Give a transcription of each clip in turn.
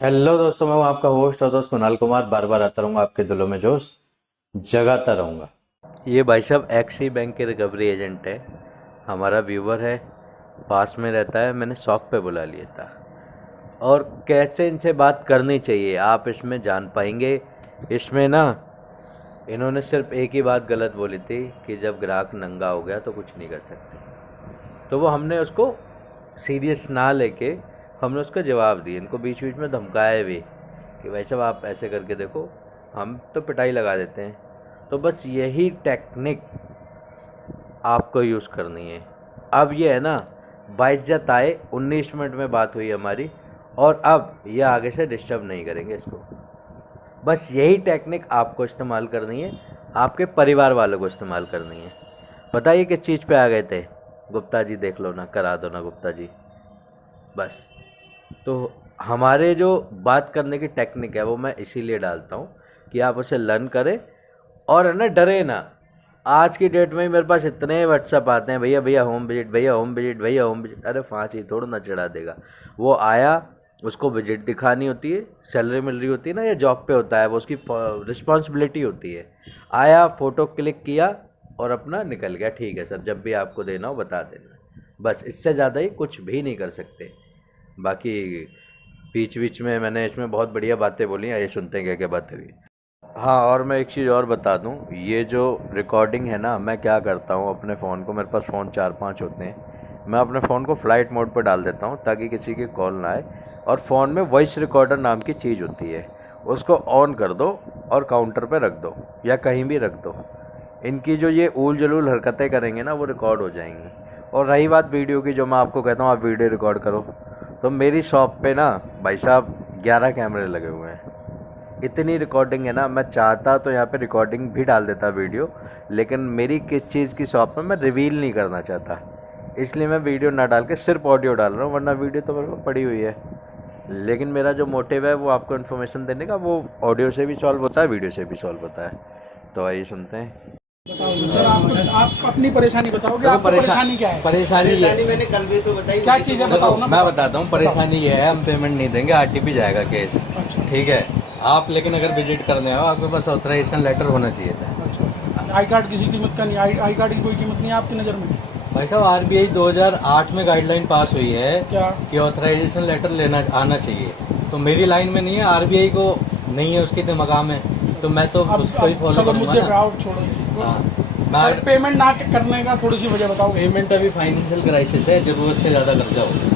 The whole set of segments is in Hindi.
हेलो दोस्तों, मैं हूं आपका होस्ट और दोस्त कुणाल कुमार। बार बार आता रहूंगा, आपके दिलों में जोश जगाता रहूंगा। ये भाई साहब एक्सिस बैंक के रिकवरी एजेंट है, हमारा व्यूवर है, पास में रहता है। मैंने शौक पे बुला लिया था। और कैसे इनसे बात करनी चाहिए आप इसमें जान पाएंगे। इसमें ना इन्होंने सिर्फ एक ही बात गलत बोली थी कि जब ग्राहक नंगा हो गया तो कुछ नहीं कर सकते। तो वो हमने उसको सीरियस ना लेके हमने उसका जवाब दिया। इनको बीच बीच में धमकाए भी कि भाई साहब आप ऐसे करके देखो, हम तो पिटाई लगा देते हैं। तो बस यही टेक्निक आपको यूज़ करनी है। अब ये है ना, बाइज्जत आए, 19 मिनट में बात हुई हमारी, और अब ये आगे से डिस्टर्ब नहीं करेंगे इसको। बस यही टेक्निक आपको इस्तेमाल करनी है, आपके परिवार वालों को इस्तेमाल करनी है। बताइए किस चीज़ पे आ गए थे? गुप्ता जी देख लो ना, करा दो ना गुप्ता जी। बस तो हमारे जो बात करने की टेक्निक है वो मैं इसीलिए डालता हूँ कि आप उसे लर्न करें और है ना, डरे ना। आज की डेट में मेरे पास इतने व्हाट्सअप आते हैं, भैया भैया होम विजिट, भैया होम विजिट, भैया होम विजिट। अरे फांसी थोड़ा ना चढ़ा देगा। वो आया, उसको विजिट दिखानी होती है, सैलरी मिल रही होती है ना, या जॉब पे होता है, वो उसकी रिस्पॉन्सिबिलिटी होती है। आया, फ़ोटो क्लिक किया और अपना निकल गया। ठीक है सर, जब भी आपको देना हो बता देना। बस इससे ज़्यादा ही कुछ भी नहीं कर सकते। बाकी बीच बीच में मैंने इसमें बहुत बढ़िया बातें बोली हैं, ये सुनते हैं क्या क्या बातें हुई। हाँ, और मैं एक चीज़ और बता दूँ, ये जो रिकॉर्डिंग है ना, मैं क्या करता हूँ अपने फ़ोन को, मेरे पास फ़ोन 4-5 होते हैं, मैं अपने फ़ोन को फ़्लाइट मोड पर डाल देता हूँ ताकि किसी की कॉल ना आए। और फ़ोन में वॉइस रिकॉर्डर नाम की चीज़ होती है, उसको ऑन कर दो और काउंटर पे रख दो या कहीं भी रख दो। इनकी जो ये ऊल जलूल हरकतें करेंगे ना, वो रिकॉर्ड हो जाएंगी। और रही बात वीडियो की, जो मैं आपको कहता हूँ आप वीडियो रिकॉर्ड करो, तो मेरी शॉप पे ना भाई साहब 11 कैमरे लगे हुए हैं। इतनी रिकॉर्डिंग है ना, मैं चाहता तो यहाँ पे रिकॉर्डिंग भी डाल देता वीडियो, लेकिन मेरी किस चीज़ की शॉप में मैं रिवील नहीं करना चाहता, इसलिए मैं वीडियो ना डाल के सिर्फ ऑडियो डाल रहा हूँ। वरना वीडियो तो मेरे को पड़ी हुई है, लेकिन मेरा जो मोटिव है वो आपको इन्फॉर्मेशन देने का, वो ऑडियो से भी सॉल्व होता है, वीडियो से भी सॉल्व होता है। तो आइए सुनते हैं। बताओ सर, आप अपनी परेशानी बताओगे। देखो, आपको परेशानी क्या है? परेशानी ये परेशानी मैंने कल भी तो बताई। क्या चीज़ है, बताओ ना। मैं बताता हूँ। परेशानी ये है, हम पेमेंट नहीं देंगे, आरटीपी जाएगा केस। अच्छा ठीक है, आप लेकिन अगर विजिट करने आओ, आपके पास ऑथराइजेशन लेटर होना चाहिए था। अच्छा, आई कार्ड किसी कीमत का नहीं? आई कार्ड की कोई कीमत नहीं है आपकी नज़र में? भाई साहब, आरबीआई 2008 में गाइडलाइन पास हुई है क्या? कि ऑथराइजेशन लेटर लेना आना चाहिए। तो मेरी लाइन में नहीं है, आरबीआई को नहीं है, उसकी दिमाग में, तो मैं तो अब उसको ही फॉलो चलो करूँगा मुद्दे पे ना। आओ, छोड़ो इसी को। हाँ, सर, मैं पेमेंट ना करने का थोड़ी सी वजह बताओ। पेमेंट अभी फाइनेंशियल क्राइसिस है, ज़रूरत से ज़्यादा कर्जा हो गया।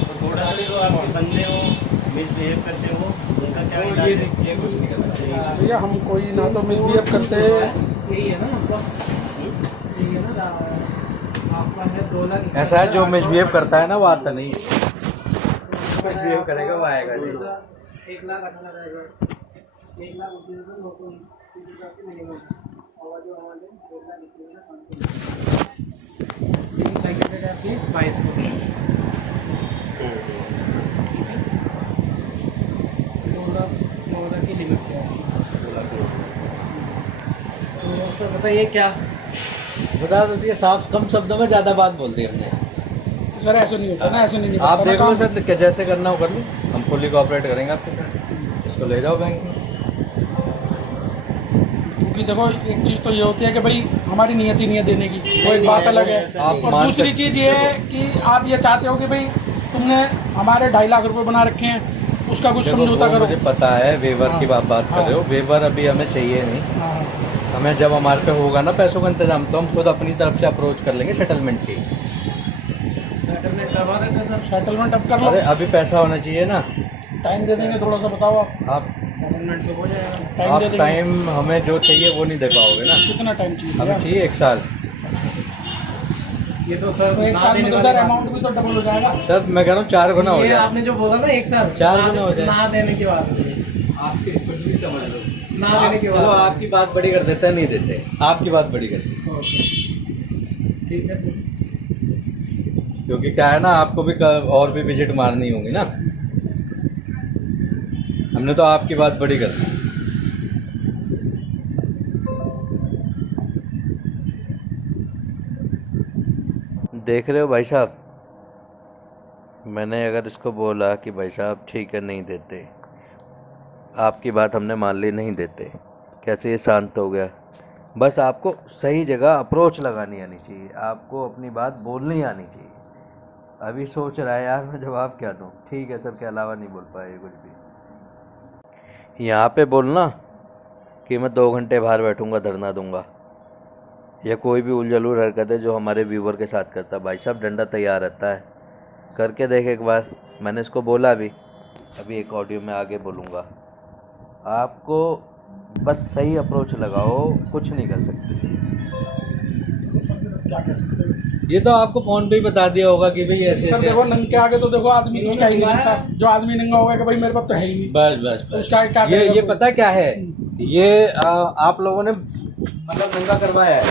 तो थोड़ा सा जो आपके बंदे हो मिसबिहेव करते हो उनका क्या इलाज है? ये कुछ नहीं करना चाहिए। भैया हम कोई ना तो मिसबिहेव करते हैं। यही है ना आपका, यही है ना आपका है 2 लाख। ऐसा है, जो मिसबिहेव करता है ना वो आता नहीं है, मिसबिहेव करेगा वो आएगा जी। 1,18,000, 1,29,900 मिनिमम, और जो हमारे 1,21,500। लेकिन सेकंड रेट आपकी 22 को, ठीक है। 2,09,000 की लिमिट क्या है? तो सर बताइए क्या। बता दो दिए साफ, कम शब्दों में ज़्यादा बात बोल दी हमने। सर ऐसे नहीं होता ना, ऐसे नहीं आप होता देख ना लो काम। सर, जैसे करना हो कर लो, हम फुली कोऑपरेट करेंगे आपके साथ। इसको ले जाओ बैंक में। क्योंकि देखो, एक चीज़ तो ये होती है कि भाई हमारी नियत ही नहीं है देने की, वो एक बात अलग है। आप और मान दूसरी सकते- चीज़ ये है कि आप ये चाहते हो कि भाई तुमने हमारे 2.5 लाख रुपए बना रखे हैं, उसका कुछ देखो, समझौता वो करो। मुझे पता है वेवर की बात कर रहे हो। वेवर अभी हमें चाहिए नहीं। हाँ, हमें जब हमारे पे होगा ना पैसों का इंतजाम, तो हम खुद अपनी तरफ से अप्रोच कर लेंगे सेटलमेंट की। सेटलमेंट करवा रहे थे सर। सेटलमेंट अब कर लो। अरे अभी पैसा होना चाहिए ना। टाइम दे देंगे, थोड़ा सा बताओ आप। आप सेटलमेंट तो हो जाएगा। टाइम दे देंगे। टाइम हमें जो चाहिए वो नहीं दे पाओगे ना। कितना टाइम चाहिए हमें भैया? चाहिए 1 साल। ये तो सर तो एक ना साल में देने तो वाली सर बात अमाउंट भी तो डबल हो जाएगा। सर मैं कह रहा हूँ 4 गुना हो ये जाए। आपने जो बोला ना 1 साल, 4 गुना हो जाए। ना देने की बात, आपके कुछ भी समझ लो। ना देने की चलो बात। आपकी बात बड़ी कर देते हैं, नहीं देते, आपकी बात बड़ी कर देते हैं। ठीक है। क्योंकि क्या है ना, आपको भी और भी विजिट मारनी होंगी ना। हमने तो आपकी बात बड़ी कर दी। देख रहे हो भाई साहब, मैंने अगर इसको बोला कि भाई साहब ठीक है नहीं देते, आपकी बात हमने मान ली, नहीं देते, कैसे ये शांत हो गया। बस आपको सही जगह अप्रोच लगानी आनी चाहिए, आपको अपनी बात बोलनी आनी चाहिए। अभी सोच रहा है यार मैं जवाब क्या दूँ, ठीक है सर के अलावा नहीं बोल पाए कुछ भी। यहाँ पे बोलना कि मैं 2 घंटे बाहर बैठूंगा, धरना दूंगा, या कोई भी उलझलूल हरकत है जो हमारे व्यूवर के साथ करता है, भाई साहब डंडा तैयार रहता है, करके देख एक बार। मैंने इसको बोला भी, अभी एक ऑडियो में आगे बोलूँगा। आपको बस सही अप्रोच लगाओ, कुछ नहीं कर सकते। क्या कह सकते हैं? ये तो आपको फोन पे ही बता दिया होगा कि भाई ऐसे सर ऐसे। देखो नंगे के आगे तो देखो आदमी कुछ कह ही नहीं सकता। जो आदमी नंगा होगा कि भाई मेरे पास तो है ही नहीं, बस बस तो बस उसका क्या ये करेगा? पता क्या है, ये आप लोगों ने मतलब नंगा करवाया है।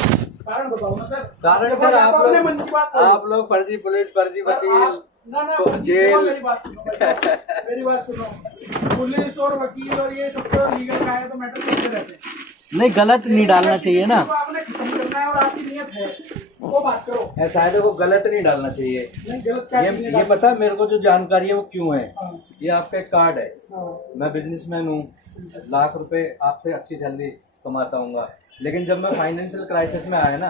कारण बताओ ना सर। कारण देखो, सर या तो अपने मन की बात करो। आप लोग फर्जी पुलिस, फर्जी वकील, ना को जेल। देखो, मेरी बात सुनो भाई, मेरी बात सुनो। पुलिस और वकील और ये सब तो लीगल का है तो मैटर करते रहते हैं। नहीं गलत नहीं डालना चाहिए ना, तो आपने खत्म करना है और आपकी नियत है वो बात करो। ऐसा है देखो, गलत नहीं डालना चाहिए। नहीं गलत क्या चीज़ ये है? पता है मेरे को जो जानकारी है वो क्यों है। हाँ, ये आपका एक कार्ड है, हाँ, मैं बिजनेसमैन हूँ, लाख रुपए आपसे अच्छी सैलरी कमाता हूँ, लेकिन जब मैं फाइनेंशियल क्राइसिस में आया ना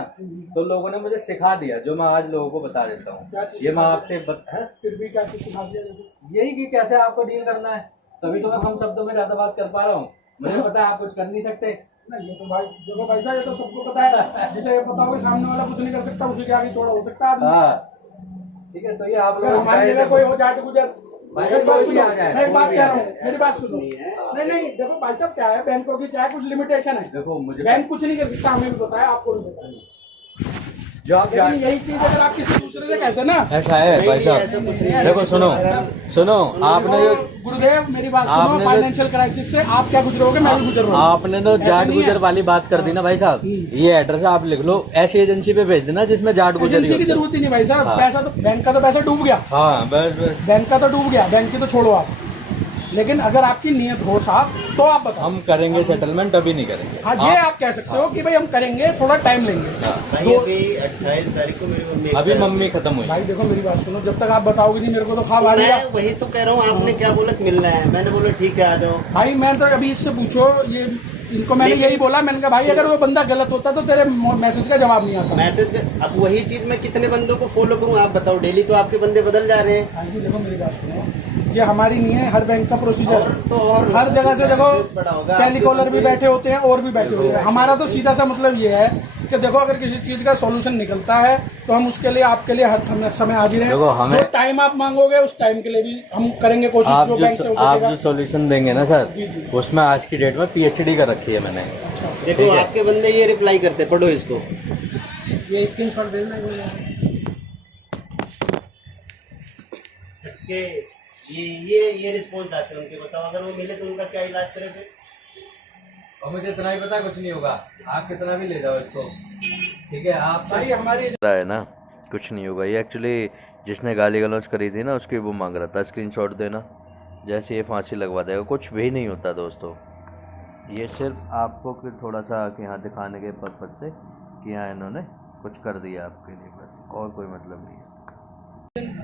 तो लोगों ने मुझे सिखा दिया, जो मैं आज लोगों को बता देता क्या हूँ। चीज़ ये मैं आपसे फिर भी क्या चीज़ सिखा दिया देखो। यही कि कैसे आपको डील करना है, तभी तो मैं कम शब्दों में ज्यादा बात कर पा रहा हूँ। मुझे पता है आप कुछ कर नहीं सकते। नहीं ये तो भाई देखो भाई साहब, ये तो सबको पता है। जिसे ये पता हो कि सामने वाला कुछ नहीं कर सकता, उसी के आगे छोड़ा हो सकता है आदमी। हाँ ठीक है, तो ये आप अगर लोग हमारी जगह कोई हो जाए तो गुजर। भाई, मेरी बात कोई भी सुनो, आ जाए, मैं एक कोई बात भी कह आ रहा हूँ, जाए। मेरी बात सुनो। नहीं नहीं देखो भाई साहब क्या है, बैंकों की क्या है, कुछ लिमिटेशन है। देखो मुझे बैंक कुछ नहीं कर सकता, हमें भी पता है, आपको भी पता है। जो आप लेकिन यही चीज अगर आप किसी दूसरे से कहते ना, ऐसा है भाई ऐसा साहब, कुछ नहीं है। देखो सुनो सुनो, आपने जो गुरुदेव मेरी बात सुनो, आपने जो- फाइनेंशियल क्राइसिस से आप क्या गुजरोगे, मैं भी गुजर रहा हूँ। आपने तो ऐसा जाट नहीं है। गुजर वाली बात कर दी ना भाई साहब। ये एड्रेस आप लिख लो, ऐसी एजेंसी पे भेज देना जिसमें जाट गुजर एजेंसी की जरूरत ही नहीं भाई साहब, हाँ। पैसा तो बैंक का तो पैसा डूब गया, हाँ बस बस, बैंक का तो डूब गया, बैंक की तो छोड़ो आप। लेकिन अगर आपकी नीयत हो साहब तो आप बताओ। हम करेंगे सेटलमेंट, अभी नहीं करेंगे। हाँ ये आप कह सकते हो कि भाई हम करेंगे, थोड़ा टाइम लेंगे। भाई अभी 28 तारीख को मेरी मम्मी अभी मम्मी खत्म हुई। भाई देखो मेरी बात सुनो, जब तक आप बताओगे नहीं मेरे को तो ख्वाब आ जाएगा। मैं वही तो कह रहा हूँ, आपने क्या बोला कि मिलना है, मैंने बोला ठीक है आ जाओ। भाई मैं तो अभी इससे पूछो, ये इनको मैंने यही बोला, मैंने कहा भाई अगर वो बंदा गलत होता तो तेरे मैसेज का जवाब नहीं आता। मैसेज अब वही चीज मैं कितने बंदों को फॉलो करूँ आप बताओ, डेली तो आपके बंदे बदल जा रहे हैं। हाँ जी देखो मेरी बात सुनो, ये हमारी नहीं है, हर बैंक का प्रोसीजर और तो और हर जगह से देखो, मैसेज पड़ा होगा, टेलीकॉलर आपके भी बंदे- बैठे होते हैं और भी बैठे होते हैं। हमारा तो सीधा सा मतलब ये है कि देखो अगर किसी चीज का सॉल्यूशन निकलता है तो हम उसके लिए आपके लिए हर समय हाजिर हैं। देखो, हमें- जो टाइम आप मांगोगे उस टाइम के लिए भी हम करेंगे कोशिश, आप जो बैंक से हो आप सकेगा। जो सॉल्यूशन देंगे ना सर, जी, जी। उसमें आज की डेट में PhD कर रखी है मैंने। देखो ठीक है। आपके बंदे ये रिप्लाई करते, पढ़ो इसको। ये स्क्रीनशॉट भेजना है। के ये रिस्पॉन्स आते हैं उनके, बताओ अगर वो मिले तो उनका क्या इलाज करें फिर? और मुझे इतना ही पता, कुछ नहीं होगा, आप कितना भी ले जाओ इसको, ठीक है। आप भाई हमारी है ना, कुछ नहीं होगा। ये एक्चुअली जिसने गाली गलौज करी थी ना, उसकी वो मांग रहा था स्क्रीनशॉट देना, जैसे ये फांसी लगवा देगा। कुछ भी नहीं होता दोस्तों, ये सिर्फ आपको कि थोड़ा सा कि हाँ दिखाने के पर्पज से कि हाँ इन्होंने कुछ कर दिया आपके लिए, बस, और कोई मतलब नहीं है।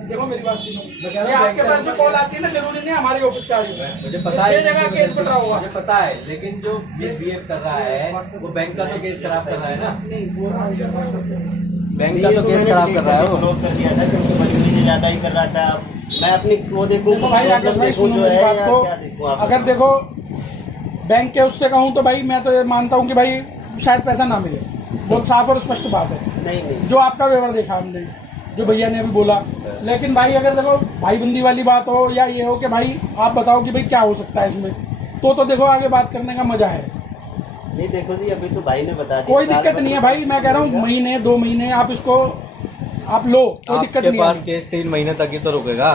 देखो मेरी बात सुनो, मैं कह रहा ये हूँ आपके बैंक पास जो कॉल आती है ना, जरूरी नहीं हमारे ऑफिस से आ रही है। मुझे पता है, छह जगह केस पड़ रहा होगा। मुझे पता है, लेकिन जो मिसबिहेव कर रहा है वो बैंक का तो केस खराब कर रहा है ना, बैंक का तो केस खराब कर रहा है वो। ब्लॉक कर दिया था क्योंकि बदतमीजी ज्यादा ही कर रहा था। मैं अपनी वो देखूं, देखो भाई आकाश भाई देखूं सुनो जो मेरी है बात या को, क्या देखूं आप? अगर देखो बैंक के उससे कहूँ तो भाई मैं तो ये मानता हूँ कि भाई शायद पैसा ना मिले, बहुत साफ और स्पष्ट बात है। नहीं जो आपका व्यवहार देखा हमने, जो भैया ने अभी बोला, लेकिन भाई अगर देखो भाईबंदी वाली बात हो या ये हो कि भाई आप बताओ कि भाई क्या हो सकता है इसमें, तो देखो आगे बात करने का मजा है। नहीं देखो जी, अभी तो भाई ने बता दिया, कोई साल दिक्कत भर नहीं है तो भाई, मैं कह रहा हूँ महीने 2 महीने आप इसको आप लो, कोई दिक्कत आपके नहीं पास है केस 3 महीने तक ही तो रुकेगा,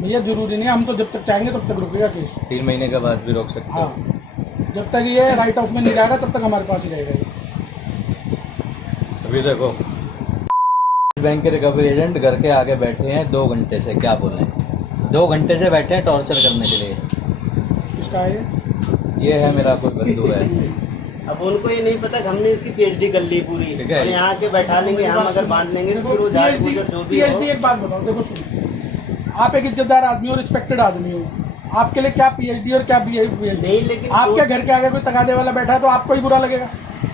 भैया, जरूरी नहीं है, हम तो जब तक चाहेंगे तब तक रुकेगा केस। 3 महीने के बाद भी रोक सकते हो। हाँ जब तक ये राइट ऑफ में नहीं जाएगा तब तक हमारे पास ही रहेगा ये। अभी देखो बैंक के रिकवरी एजेंट घर के आगे बैठे हैं 2 घंटे से, क्या बोलें, 2 घंटे से बैठे हैं टॉर्चर करने के लिए। किसका है ये? ये है मेरा कोई बंधु है, अब उनको ये नहीं पता कि हमने इसकी पीएचडी कर ली पूरी, ठीक है। और यहाँ के बैठा लेंगे हम, अगर बांध लेंगे तो फिर वो झाड़ गुजर जो भी हो। पीएचडी एक बात बताओ, देखो सुनो, आप एक इज्जतदार आदमी हो, रिस्पेक्टेड आदमी हो, आपके लिए क्या पीएचडी और क्या पीएचडी? नहीं, लेकिन आपके घर के आगे कोई तगादे वाला बैठा है तो आपको ही बुरा लगेगा,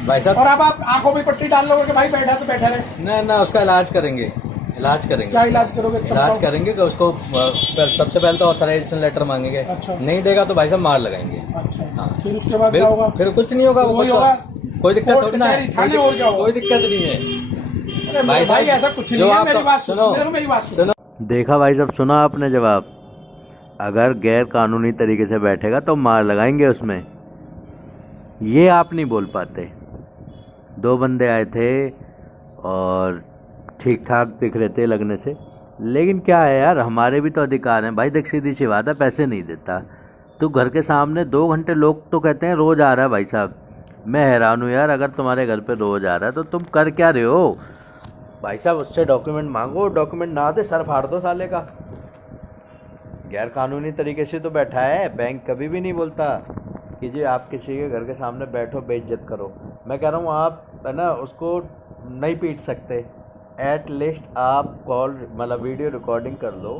भाई साहब और आप आंखों में पट्टी डाल लोगे कि भाई बैठा तो बैठा रहे। ना ना उसका इलाज करेंगे, इलाज करेंगे। क्या इलाज करोगे? अच्छा इलाज बताओ। करेंगे कि उसको सबसे पहले तो ऑथराइजेशन लेटर मांगेंगे, अच्छा। नहीं देगा तो भाई साहब मार लगाएंगे। अच्छा, हाँ। फिर उसके बाद क्या होगा? फिर कुछ नहीं होगा, वही वो होगा। कोई दिक्कत कोर्ट थोड़ी ना है, कचहरी, थाने और क्या होगा? कोई दिक्कत नहीं है। अरे भाई भाई साहब, ऐसा कुछ जो नहीं है, आप मेरी तो- बात सुनो। सुनो, मेरी बात सुनो। देखा भाई साहब, सुना आपने जवाब। अगर गैर कानूनी तरीके से बैठेगा तो मार लगाएंगे उसमें। ये आप नहीं बोल पाते। 2 बंदे आए थे और ठीक ठाक दिख रहे थे लगने से, लेकिन क्या है यार, हमारे भी तो अधिकार हैं भाई। देख सीधी सी बात है, पैसे नहीं देता तो घर के सामने 2 घंटे, लोग तो कहते हैं रोज़ आ रहा है भाई साहब। मैं हैरान हूँ यार, अगर तुम्हारे घर पे रोज़ आ रहा है तो तुम कर क्या रहे हो भाई साहब? उससे डॉक्यूमेंट मांगो, डॉक्यूमेंट ना दे सर फाड़ दो साले का। गैर कानूनी तरीके से तो बैठा है। बैंक कभी भी नहीं बोलता कि जी आप किसी के घर के सामने बैठो बेइज्जत करो। मैं कह रहा हूँ आप है ना उसको नहीं पीट सकते, एट लीस्ट आप कॉल मतलब वीडियो रिकॉर्डिंग कर लो।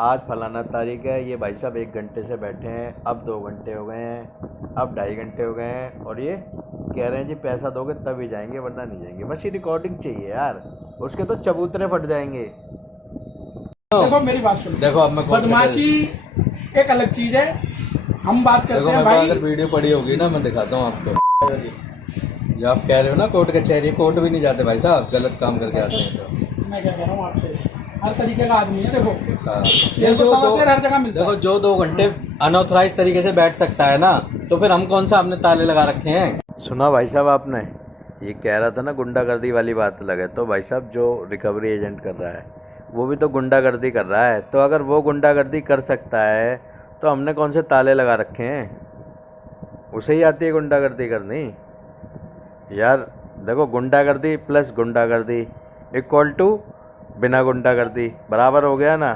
आज फलाना तारीख है, ये भाई साहब 1 घंटे से बैठे हैं, अब 2 घंटे हो गए हैं, अब 2.5 घंटे हो गए हैं, और ये कह रहे हैं जी पैसा दोगे तभी जाएंगे वरना नहीं जाएंगे। बस ये रिकॉर्डिंग चाहिए यार, उसके तो चबूतरे फट जाएंगे। देखो मेरी बात सुनो, देखो अब मैं बदमाशी एक अलग चीज है, हम बात करते देखो हैं मेरे भाई। पास अगर वीडियो पड़ी होगी ना, मैं दिखाता हूँ आपको। जो आप कह रहे हो ना कोर्ट कचहरी, कोर्ट भी नहीं जाते भाई साहब, गलत काम करके आते हैं तो। मैं क्या कह रहा हूँ आपसे, हर तरीके का आदमी है। देखो हाँ। ये तो समस्या हर जगह मिलता देखो है। जो 2 घंटे अनऑथराइज तरीके से बैठ सकता है ना, तो फिर हम कौन सा हमने ताले लगा रखे हैं? सुना भाई साहब आपने, ये कह रहा था ना गुंडागर्दी वाली बात लगे, तो भाई साहब जो रिकवरी एजेंट कर रहा है वो भी तो गुंडागर्दी कर रहा है। तो अगर वो गुंडागर्दी कर सकता है तो हमने कौन से ताले लगा रखे हैं? उसे ही आती है गुंडागर्दी करनी यार। देखो गुंडागर्दी प्लस गुंडागर्दी इक्वल टू बिना गुंडागर्दी बराबर हो गया ना।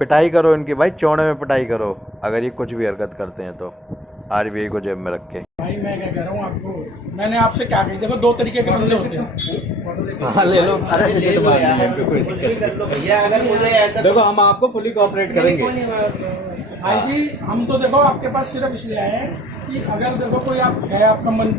पिटाई करो इनकी भाई, चौड़े में पिटाई करो अगर ये कुछ भी हरकत करते हैं तो, आरबीआई को जेब में रख के। भाई मैं क्या कह रहा हूँ आपको, मैंने आपसे क्या कही, देखो 2 तरीके के बंदे होते हैं। हाँ ले लो, अरे ले लो यार, कुछ भी कर लो भैया, अगर मुझे ऐसा देखो हम आपको फुली कोऑपरेट करेंगे। भाई जी हम तो देखो आपके पास सिर्फ इसलिए आए हैं कि अगर देखो कोई आप है आपका मन,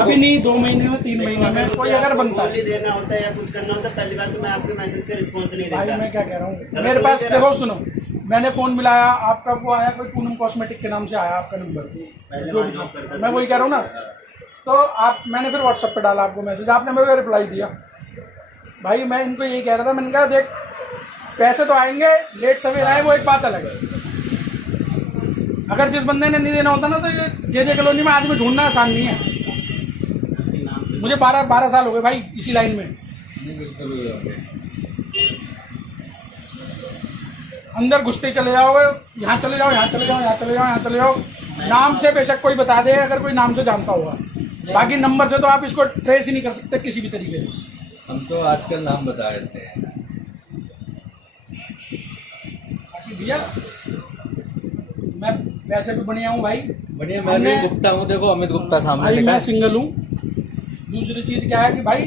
अभी नहीं 2 महीने में 3 महीने में कोई अगर बनता है, बोली देना होता है या कुछ करना होता है, पहली बात तो मैं आपके मैसेज का रिस्पॉन्स नहीं भाई देता। मैं क्या कह रहा हूँ, मेरे पास देखो सुनो, मैंने फोन मिलाया आपका, वो आया कोई पूनम कॉस्मेटिक के नाम से आया आपका नंबर, जो भी मैं वही कह रहा हूँ ना। तो आप मैंने फिर व्हाट्सएप पे डाला आपको मैसेज, आपने मेरे को रिप्लाई दिया। भाई मैं इनको यही कह रहा था, मैंने कहा देख पैसे तो आएंगे, लेट सवेर आए वो एक बात अलग है। अगर जिस बंदे ने नहीं देना होता ना तो ये जे कॉलोनी में आदमी ढूंढना आसान नहीं है। मुझे 12 साल हो गए भाई इसी लाइन में। अंदर घुसते चले जाओगे, यहाँ चले जाओ, यहाँ चले जाओ, यहाँ चले जाओ, यहाँ चले जाओ। नाम से बेशक कोई बता दे अगर कोई नाम से जानता होगा, बाकी नंबर से तो आप इसको ट्रेस ही नहीं कर सकते किसी भी तरीके से। हम तो आजकल नाम बता देते हैं। बाकी भैया मैं वैसे भी बढ़िया हूँ भाई, बढ़िया। मैं भी गुप्ता हूँ, देखो अमित गुप्ता सामने भाई लिखा मैं है। सिंगल हूँ। दूसरी चीज क्या है कि भाई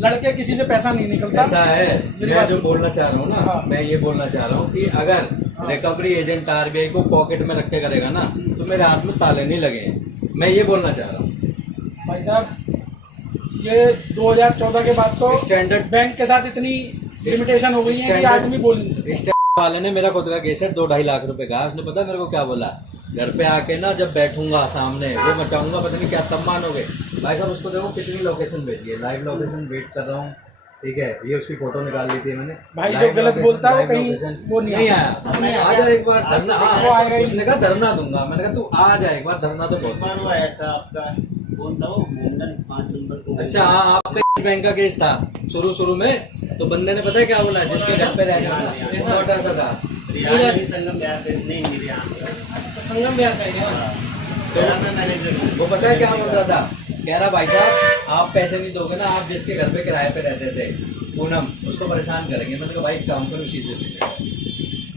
लड़के किसी से पैसा नहीं निकलता। ऐसा है, मेरी मैं बात जो सुनो। बोलना चाह रहा हूँ ना, हाँ। मैं ये बोलना चाह रहा हूँ कि अगर रिकवरी एजेंट आरबीआई को पॉकेट में रख के करेगा ना, तो मेरे हाथ में ताले नहीं लगे हैं। मैं ये बोलना चाह रहा हूँ भाई साहब ये 2014 के बाद तो स्टैंडर्ड बैंक के साथ इतनी लिमिटेशन हो गई है कि स्टैंडर्ड- आदमी बोल नहीं सकता। स्टैंड वाले ने मेरा खुद का केस है 2-2.5 लाख रुपए का। उसने पता है मेरे को क्या बोला, घर पे आके ना जब बैठूंगा सामने वो मचाऊंगा, पता नहीं क्या तब मानोगे। भाई साहब उसको देखो कितनी लोकेशन भेजी है, लाइव लोकेशन वेट कर रहा हूँ, ठीक है। ये उसकी फोटो निकाल ली थी मैंने। भाई जो Live गलत location, बोलता है वो live कहीं location। वो नहीं नहीं आता। आया। आ जा एक बार धरना, वो आएगा ही। उसने कहा धरना दूंगा। मैंने कहा तू आ जा एक बार, धरना तो बहुत। बार वो आया था आपका, कौन था वो मुंडन 5 नंबर को। अच्छा हाँ, आपका इस बैंक का केस था शुरू में, तो बंदे ने पता है क्या बोला, जिसके घर पे रहने वाला छोटा सा था, रियान संगम बिहार पे नहीं मिली यहाँ संगम बिहार का है। मेरा मैं मैनेजर हूँ। वो पता है क्या बोल रहा था, कह रहा भाई साहब आप पैसे नहीं दोगे ना, आप जिसके घर पे किराए पे रहते थे पूनम, उसको परेशान करेंगे। मैंने कहा भाई काम करो उसी से।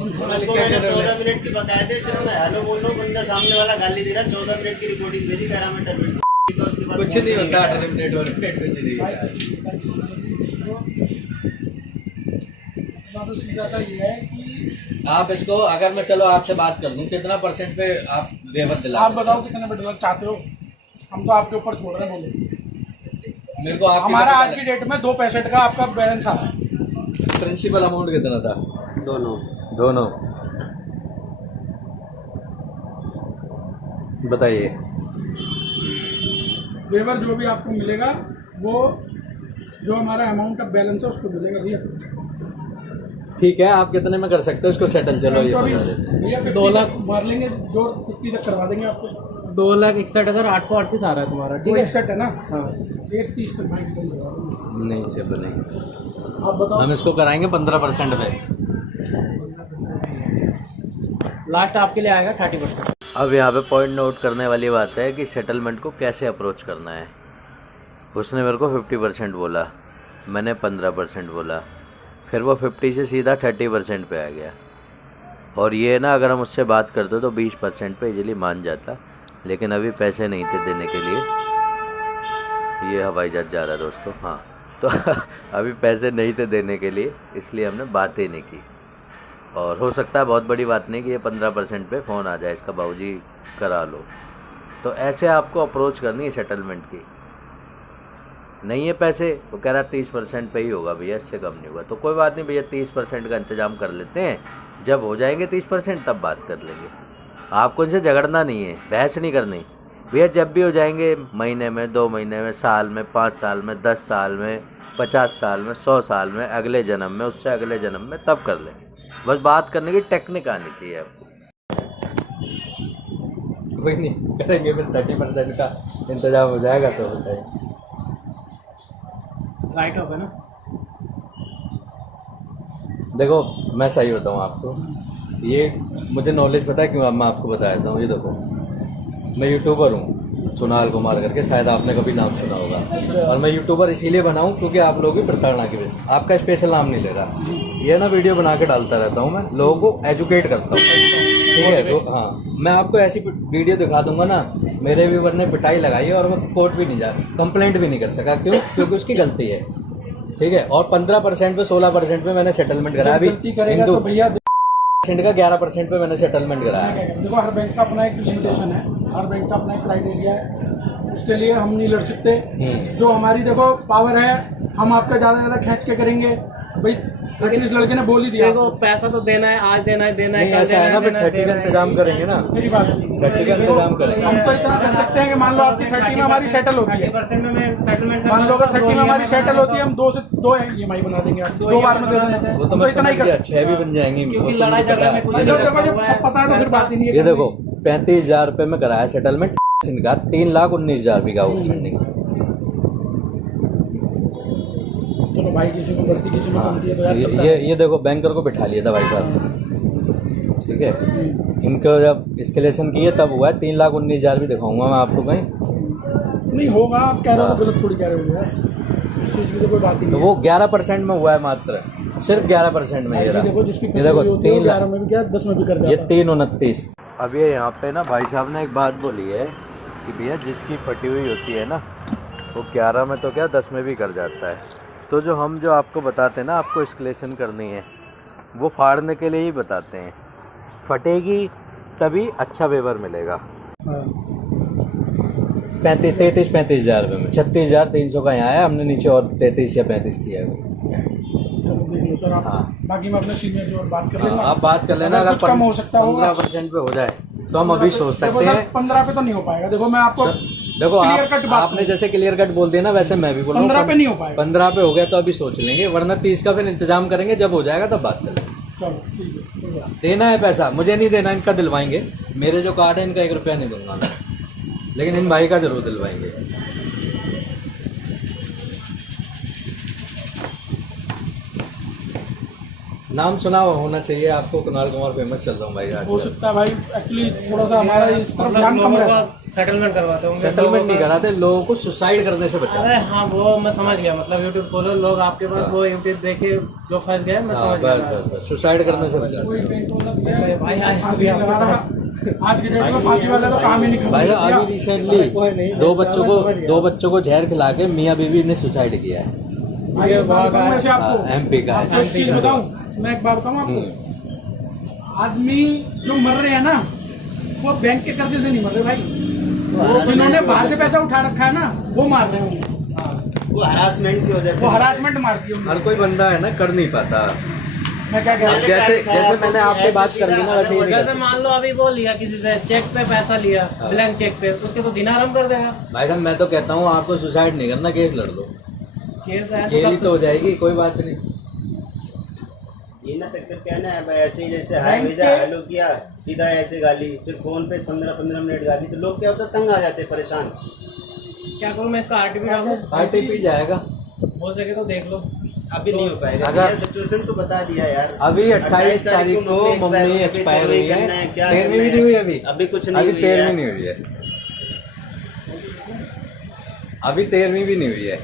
उसको मैंने 14 मिनट की बकायदे सिर्फ मैं हेलो बोलो, बंदा सामने वाला गाली दे रहा, 14 मिनट की रिकॉर्डिंग भेजी, कह रहा मैं 10 मिनट तो उसके बाद कुछ नहीं होता 18 मिनट और मिनट कुछ नहीं होता। तो सीधा सा ये है कि आप इसको अगर मैं चलो आपसे बात कर दूं कितना % पे आप वेवर दिला आप बताओ कितने पे डॉलर चाहते हो, हम तो आपके ऊपर छोड़ रहे हैं, बोलो। मेरे को आपकी हमारा आज की डेट में 2.65 का आपका बैलेंस आ रहा है। प्रिंसिपल अमाउंट कितना था? दोनों बताइए। वेवर जो भी आपको मिलेगा वो जो हमारा अमाउंट का बैलेंस है उसको मिलेगा भैया। ठीक है, आप कितने में कर सकते हो इसको सेटल? चलो ये तो अभी बता देते हैं। भैया 2 लाख मार लेंगे, जो 50 तक करवा देंगे आपको। 2,61,838 आ रहा है तुम्हारा, वो ठीक है। 61 है ना, हाँ 130 तक भाई कम करवा देंगे। नहीं चलो नहीं, आप बताओ। हम इसको कराएंगे 15% पे। लास्ट आपके लिए आएगा 30%। अब यहाँ पे पॉइंट नोट करने वाली बात है कि सेटलमेंट को कैसे अप्रोच करना है। उसने मेरे को 50% बोला, मैंने 15% बोला, फिर वो 50 से सीधा 30% पे आ गया। और ये ना अगर हम उससे बात करते तो 20% पे इजीली मान जाता, लेकिन अभी पैसे नहीं थे देने के लिए। ये हवाई जहाज जा रहा है दोस्तों, हाँ तो अभी पैसे नहीं थे देने के लिए, इसलिए हमने बात ही नहीं की। और हो सकता है बहुत बड़ी बात नहीं कि ये 15% पे फ़ोन आ जाए इसका, बाबूजी करा लो। तो ऐसे आपको अप्रोच करनी है सेटलमेंट की। नहीं है पैसे, वो कह रहा 30% पे ही होगा भैया, इससे कम नहीं होगा। तो कोई बात नहीं भैया, 30% का इंतज़ाम कर लेते हैं, जब हो जाएंगे 30% तब बात कर लेंगे। आपको इनसे झगड़ना नहीं है, बहस नहीं करनी भैया। जब भी हो जाएंगे, महीने में, 2 महीने में, साल में, 5 साल में, 10 साल में, 50 साल में, 100 साल में, अगले जन्म में, उससे अगले जन्म में, तब कर लें। बस बात करने की टेक्निक आनी चाहिए आपको। कोई नहीं करेंगे, फिर 30% का इंतजाम हो जाएगा तो बताइए। राइट ऑफ है ना। देखो मैं सही बताऊँ आपको, ये मुझे नॉलेज पता है क्यों, अब मैं आपको बता देता हूँ। ये देखो, मैं यूट्यूबर हूँ, सोनाल कुमार करके, शायद आपने कभी नाम सुना होगा। और मैं यूट्यूबर इसीलिए बनाऊँ क्योंकि आप लोगों की प्रताड़ना की वजह। आपका स्पेशल नाम नहीं ले रहा, ये ना वीडियो बना के डालता रहता हूँ, मैं लोगों को एजुकेट करता हूँ, ठीक है। तो हाँ, मैं आपको ऐसी वीडियो दिखा दूंगा ना, मेरे व्यूवर ने पिटाई लगाई है और मैं कोर्ट भी नहीं जा, कंप्लेंट भी नहीं कर सका। क्यों? क्योंकि उसकी गलती है, ठीक है। और 15% पे 16% पे मैंने सेटलमेंट कराया। अभी तो भैया का 11% पे मैंने सेटलमेंट कराया। देखो, हर बैंक का अपना एक लिमिटेशन है, हर बैंक का अपना एक क्राइटेरिया है, उसके लिए हम नहीं लड़ सकते। जो हमारी देखो पावर है, हम आपका ज़्यादा से ज़्यादा खींच के करेंगे भाई। 30 इस लड़के ने बोल ही दिया, देखो पैसा तो देना है, आज देना है, देना है, नहीं कल ऐसा है ना, फिर देना है, 30 का इंतजाम करेंगे ना, मेरी बात 30 का इंतजाम करेंगे। हम तो इतना कर सकते हैं कि मान लो आपकी 30 में हमारी सेटल होती है, 30% में मैं सेटलमेंट मान लो अगर 30 में हमारी सेटल होती है, हम 2 से 2 EMI बना देंगे, आप 2 बार में दे देना। वो तो मैं इतना ही कर सकते 6 भी बन जाएंगे, क्योंकि वो तो लड़ाई मुझे झगड़े पता में है। कुछ जब सब पता है तो फिर बात ही नहीं है। ये देखो 35,000 रुपये में कराया सेटलमेंट, इनका 3,19,000 भी का आउटस्टैंडिंग। चलो भाई, किसी को बढ़ती किसी को कमती है तो यार चलता है। ये देखो बैंकर को बिठा लिया था भाई साहब, ठीक है। इनको जब एस्केलेशन किए तब हुआ है। 3,19,000 भी दिखाऊंगा मैं आपको कहीं, नहीं होगा। आप कह रहे हो गलत थोड़ी कह रहे हो यार, इस चीज़ की तो कोई बात ही तो नहीं। वो 11% में हुआ है, मात्र सिर्फ 11% में। ये रहा, देखो जिसकी ये देखो 3 11 में भी क्या 10 में भी कर ये दिया। 3,29। अब ये यहाँ पे ना भाई साहब ने एक बात बोली है कि भैया जिसकी फटी हुई होती है ना, वो 11 में तो क्या 10 में भी कर जाता है। तो जो हम जो आपको बताते हैं ना, आपको एस्केलेशन करनी है, वो फाड़ने के लिए ही बताते हैं। फटेगी तभी अच्छा वेवर मिलेगा। 35,000 रुपये में 36,300 का यहाँ आया, हमने नीचे और 33 या 35 किया है। चलो देख लो सर आप। हाँ। बाकी मैं अपने सीनियर से और बात कर हाँ, लेना। आप बात कर लेना। अगर अगर कुछ कम हो सकता होगा 15% पे हो जाए तो हम अभी सोच देखो सकते सर, हैं। 15 पे तो नहीं हो पाएगा। देखो मैं आपको देखो क्लियर कट बात आपने जैसे क्लियर कट बोल दिया ना, वैसे मैं भी बोल रहा हूँ 15 पे नहीं हो पाएगा। 15 पे हो गया तो अभी सोच लेंगे, वरना 30 का फिर इंतजाम करेंगे, जब हो जाएगा तब बात कर लेंगे। चलो ठीक है, कोई बात देना है पैसा, मुझे नहीं देना, इनका दिलवाएंगे। मेरे जो कार्ड है इनका 1 रुपया नहीं दूंगा मैं, लेकिन इन भाई का जरूर दिलवाएंगे। नाम सुना होना चाहिए आपको, कुणाल कुमार फेमस चल रहा हूँ भाई आज। हो सकता है भाई, एक्चुअली थोड़ा सा हमारा इस तरफ ध्यान कम रहता है। सेटलमेंट करवाते होंगे, सेटलमेंट नहीं कराते, लोगों को सुसाइड करने से बचा। अरे हाँ वो मैं समझ गया, मतलब यूट्यूब खोलो लोग आपके पास वो यूट्यूब देखे जो फंस गए, मैं समझ गया। सुसाइड करने से बचा कोई बैंक वाला भैया फांसी लगा रहा, आज की डेट में फांसी वाला तो काम ही नहीं भाई। करता। अभी रिसेंटली दो बच्चों को जहर खिला के मियाँ बीवी ने सुसाइड किया है, भाई एक बात बताऊं वैसे आपको, MP का है। एक चीज बताऊं, मैं एक बात बताऊं आपको, आदमी जो मर रहे हैं ना वो बैंक के कर्जे से नहीं मर रहे भाई, वो जिन्होंने बाहर से पैसा उठा रखा है ना वो मार रहे हैं उन्हें। वो हरासमेंट की वजह से, वो हरासमेंट मारती है उन्हें। हर कोई बंदा है ना कर नहीं पाता। मैं क्या कह रहा हूँ, जैसे मैंने आपसे बात कर ली ना, वैसे ही नहीं कर जैसे मान लो अभी वो लिया किसी से चेक पे पैसा लिया, ब्लैंक चेक पे, उसके तो दिन आराम कर देगा। भाई साहब मैं तो कहता हूँ आपको सुसाइड नहीं करना, केस लड़ दो, केस है जेल ही तो हो जाएगी, कोई बात नहीं। ये ना चक्कर क्या है ना, अब ऐसे ही जैसे हाय भेजा, हेलो किया, सीधा ऐसे गाली, फिर फोन पे 15-15 मिनट गाली, तो लोग क्या होता है तंग आ जाते हैं, परेशान। क्या करूँ मैं, इसका RTP डालूं? RTP जाएगा, हो सके तो देख लो। अभी नहीं हो पाएगा, अगर- सिचुएशन तो बता दिया यार। अभी 28 तारीख को मम्मी एक्सपायर हुई है, 13वीं भी नहीं हुई अभी, अभी कुछ नहीं अभी हुई 13वीं है। नहीं हुई है, अभी 13वीं भी नहीं हुई है।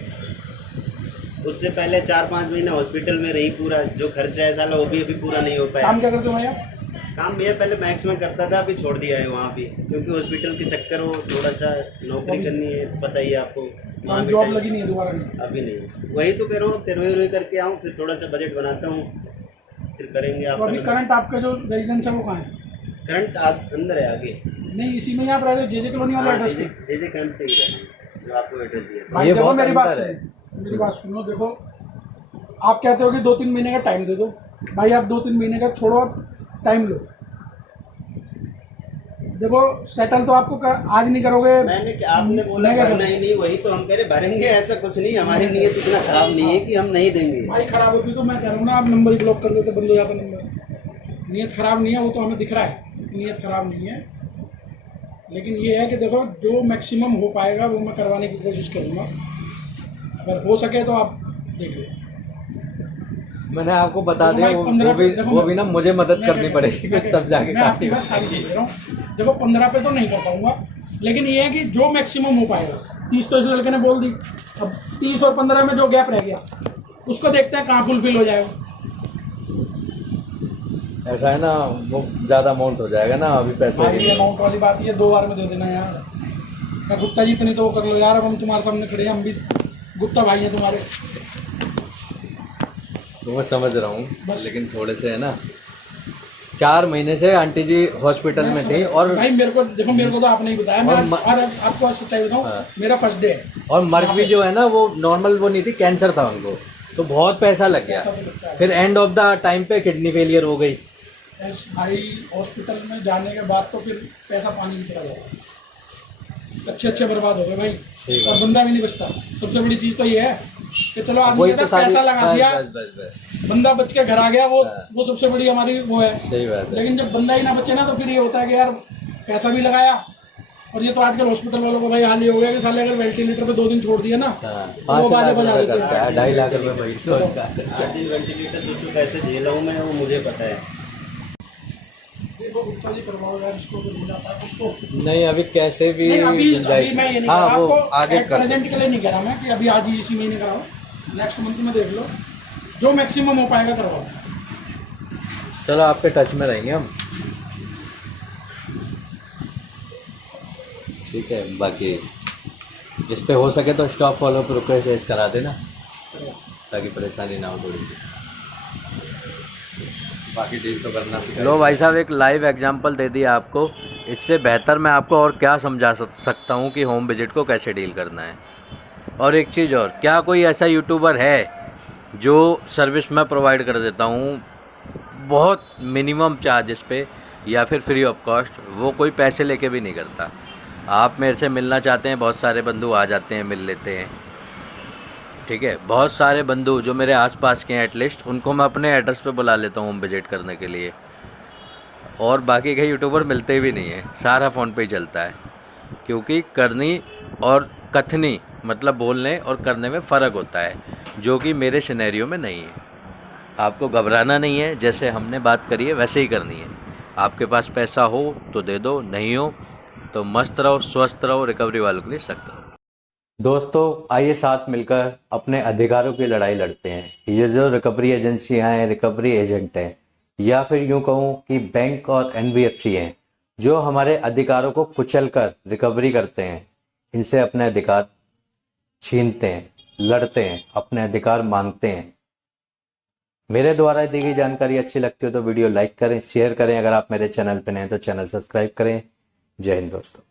उससे पहले 4-5 महीने हॉस्पिटल में रही, पूरा जो खर्चा है साला वो भी अभी पूरा नहीं हो पाया। काम क्या करते हो भैया? काम भैया पहले मैक्स में करता था, अभी छोड़ दिया है वहाँ भी, क्योंकि हॉस्पिटल के चक्कर वो थोड़ा सा नौकरी करनी है, पता ही है आपको, वहाँ भी जॉब टाइम- लगी नहीं है दोबारा नहीं? अभी नहीं, वही तो कह रहा हूँ, रोई करके आऊँ, फिर थोड़ा सा बजट बनाता हूँ, फिर करेंगे। तो अभी आप करंट आपका जो रेजिडेंस है वो कहाँ है? करंट अंदर है आगे, नहीं इसी में ही आप रह रहे हो, JJ कॉलोनी वाला एड्रेस पे? जे कैंप पे ही रहना, जो आपको एड्रेस दिया था। भाई ये देखो बहुत मेरी बात अंदर है। सुनो, मेरी बात सुनो, देखो आप कहते हो कि 2-3 महीने का टाइम दे दो, भाई आप 2-3 महीने का छोड़ो और टाइम लो। देखो सेटल तो आपको आज नहीं करोगे। आपने बोला मैं क्या भरना करूं? ही नहीं, वही तो हम कह रहे भरेंगे, ऐसा कुछ नहीं, हमारी नीयत इतना खराब नहीं है कि हम नहीं देंगे। भाई खराब होती तो मैं कह रहा हूँ ना, आप नंबर ही ब्लॉक कर देते, बंद हो जाता नंबर। नीयत खराब नहीं है, वो तो हमें दिख रहा है नीयत खराब नहीं है, लेकिन ये है कि देखो जो मैक्सिमम हो पाएगा वो मैं करवाने की कोशिश करूँगा, अगर हो सके तो आप देख लो। मैंने आपको बता देखो दिया, भाई, वो 15 वो भी ना मुझे मदद मैं करनी क्या- पड़ेगी, मैं फिर क्या- तब जाके मैं आपकी बात सारी चीज दे रहा हूँ। देखो 15 पे तो नहीं कर पाऊंगा, लेकिन ये है कि जो मैक्सिमम हो पाएगा। 30 तो इस लड़के ने बोल दी, अब 30 और 15 में जो गैप रह गया उसको देखते हैं कहाँ फुलफिल हो जाएगा। ऐसा है ना, वो ज़्यादा अमाउंट हो जाएगा ना अभी पैसे भाई के। अमाउंट वाली बात ये 2 बार में दे देना यार। क्या गुप्ता जी इतनी तो वो कर लो यार, अब हम तुम्हारे सामने खड़े हैं, हम भी गुप्ता भाई हैं तुम्हारे। तो मैं समझ रहा हूँ, बस। लेकिन थोड़े से है ना, 4 महीने से आंटी जी हॉस्पिटल में थी, और भाई मेरे को देखो, मेरे को तो आपने ही बताया, और मेरा और आपको आज सच्चाई बताऊँ, हाँ। मेरा फर्स्ट डे है। और मर्ग भी जो है ना वो नॉर्मल वो नहीं थी, कैंसर था उनको, तो बहुत पैसा लग गया। पैसा तो लगता है। फिर एंड ऑफ द टाइम पे किडनी फेलियर हो गई। भाई हॉस्पिटल में जाने के बाद तो फिर पैसा पानी की तरह जाएगा, अच्छे बर्बाद हो गए भाई, और बंदा भी नहीं बचता। सबसे बड़ी चीज़ तो ये है कि चलो आदमी वही कहता तो है सारी, पैसा लगा दिया, बस बंदा बच के घर आ गया, हाँ। वो सबसे बड़ी हमारी वो है। सही बात है। लेकिन जब बंदा ही ना बचे ना, तो फिर ये होता है कि यार पैसा भी लगाया, और ये तो आजकल हॉस्पिटल वालों को भाई हाल ये हो गया कि साले अगर वेंटिलेटर पे 2 दिन छोड़ दिया ना, हाँ, तो 5 वो बाजे लाख बजा रुपए देते खर्चा है, हैं। 2.5 लाख रुपए भाई तो उसका खर्चा। 8 दिन वेंटिलेटर सोचो कैसे झेला हूँ मैं, वो मुझे पता है। देखो गुप्ता जी करवाओ यार इसको, अगर हो जाता है कुछ तो। नहीं अभी कैसे भी नहीं अभी गुंजाइश मैं ये नहीं हाँ, कह रहा वो आपको, आगे कर प्रेजेंट सकते। के लिए नहीं कह रहा मैं कि अभी आज ही इसी महीने कराओ, नेक्स्ट मंथ में देख लो, जो मैक्सिमम हो पाएगा करवाओ। चलो आपके टच में रहेंगे हम, ठीक है। बाकी इस पे हो सके तो स्टॉप फॉलो पर रिक्वेस्ट करा देना, ताकि परेशानी ना हो थोड़ी सी। बाकी डील तो करना सीखा। लो भाई साहब, एक लाइव एग्जांपल दे दिया आपको, इससे बेहतर मैं आपको और क्या समझा सकता हूँ कि होम विजिट को कैसे डील करना है। और एक चीज़ और, क्या कोई ऐसा यूट्यूबर है जो सर्विस मैं प्रोवाइड कर देता हूँ बहुत मिनिमम चार्जेस पे या फिर फ्री ऑफ कॉस्ट, वो कोई पैसे लेके भी नहीं करता। आप मेरे से मिलना चाहते हैं, बहुत सारे बंधु आ जाते हैं, मिल लेते हैं, ठीक है। बहुत सारे बंधु जो मेरे आसपास के हैं एटलीस्ट, उनको मैं अपने एड्रेस पे बुला लेता हूँ होम विजिट करने के लिए। और बाकी के यूट्यूबर मिलते भी नहीं है, सारा फ़ोन पे ही चलता है, क्योंकि करनी और कथनी मतलब बोलने और करने में फ़र्क होता है, जो कि मेरे सिनेरियो में नहीं है। आपको घबराना नहीं है, जैसे हमने बात करी है वैसे ही करनी है। आपके पास पैसा हो तो दे दो, नहीं हो तो मस्त रहो, स्वस्थ रहो, रिकवरी वालों के लिए सख्त रहो। दोस्तों आइए साथ मिलकर अपने अधिकारों की लड़ाई लड़ते हैं। ये जो रिकवरी एजेंसियां हैं, रिकवरी एजेंट हैं, या फिर यूं कहूं कि बैंक और एनबीएफसी हैं, जो हमारे अधिकारों को कुचल कर रिकवरी करते हैं, इनसे अपने अधिकार छीनते हैं, लड़ते हैं, अपने अधिकार मांगते हैं। मेरे द्वारा दी गई जानकारी अच्छी लगती हो तो वीडियो लाइक करें, शेयर करें। अगर आप मेरे चैनल पर नए हैं तो चैनल सब्सक्राइब करें। जय हिंद दोस्तों।